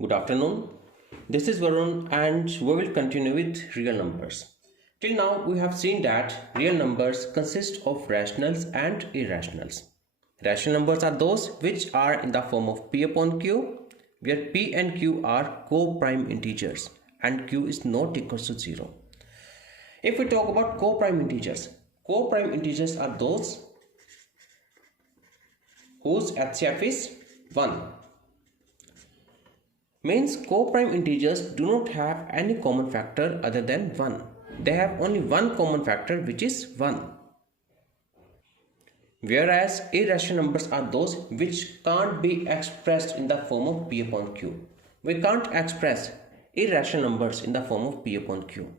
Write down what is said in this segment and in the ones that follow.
Good afternoon. This is Varun and we will continue with real numbers. Till now we have seen that real numbers consist of rationals and irrationals. Rational numbers are those which are in the form of P upon Q, where P and Q are co-prime integers and Q is not equal to 0. If we talk about co-prime integers are those whose HCF is 1. Means co-prime integers do not have any common factor other than 1. They have only one common factor, which is 1. Whereas irrational numbers are those which can't be expressed in the form of P upon Q. We can't express irrational numbers in the form of P upon Q.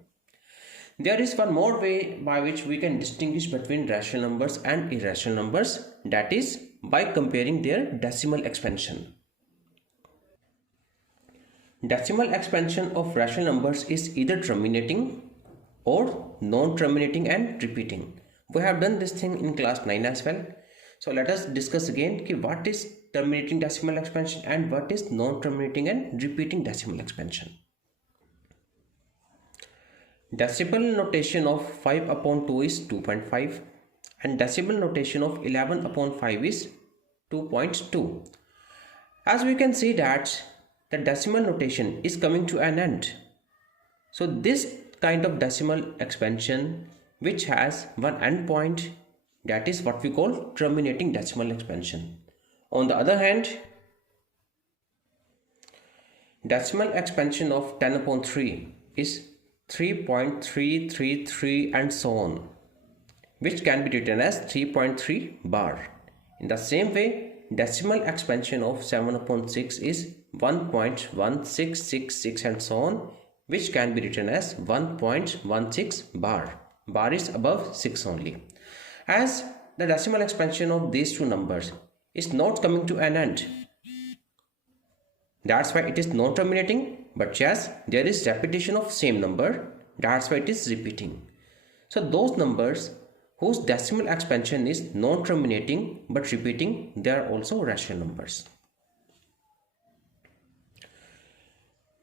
There is one more way by which we can distinguish between rational numbers and irrational numbers, that is by comparing their decimal expansion. Decimal expansion of rational numbers is either terminating or non-terminating and repeating. We have done this thing in class 9 as well. So let us discuss again what is terminating decimal expansion and what is non-terminating and repeating decimal expansion. Decimal notation of 5 upon 2 is 2.5 and decimal notation of 11 upon 5 is 2.2. As we can see that the decimal notation is coming to an end. So this kind of decimal expansion which has one endpoint, that is what we call terminating decimal expansion. On the other hand, decimal expansion of 10 upon 3 is 3.333 and so on, which can be written as 3.3 bar. In the same way, decimal expansion of 7 upon 6 is 1.1666 and so on, which can be written as 1.16 bar. Bar is above 6 only. As the decimal expansion of these two numbers is not coming to an end, that's why it is non-terminating, but yes, there is repetition of same number, that's why it is repeating. So those numbers whose decimal expansion is non-terminating but repeating, they are also rational numbers.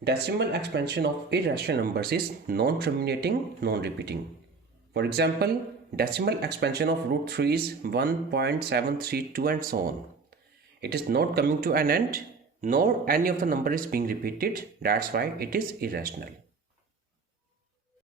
Decimal expansion of irrational numbers is non-terminating, non-repeating. For example, decimal expansion of root 3 is 1.732 and so on. It is not coming to an end, nor any of the number is being repeated, that's why it is irrational.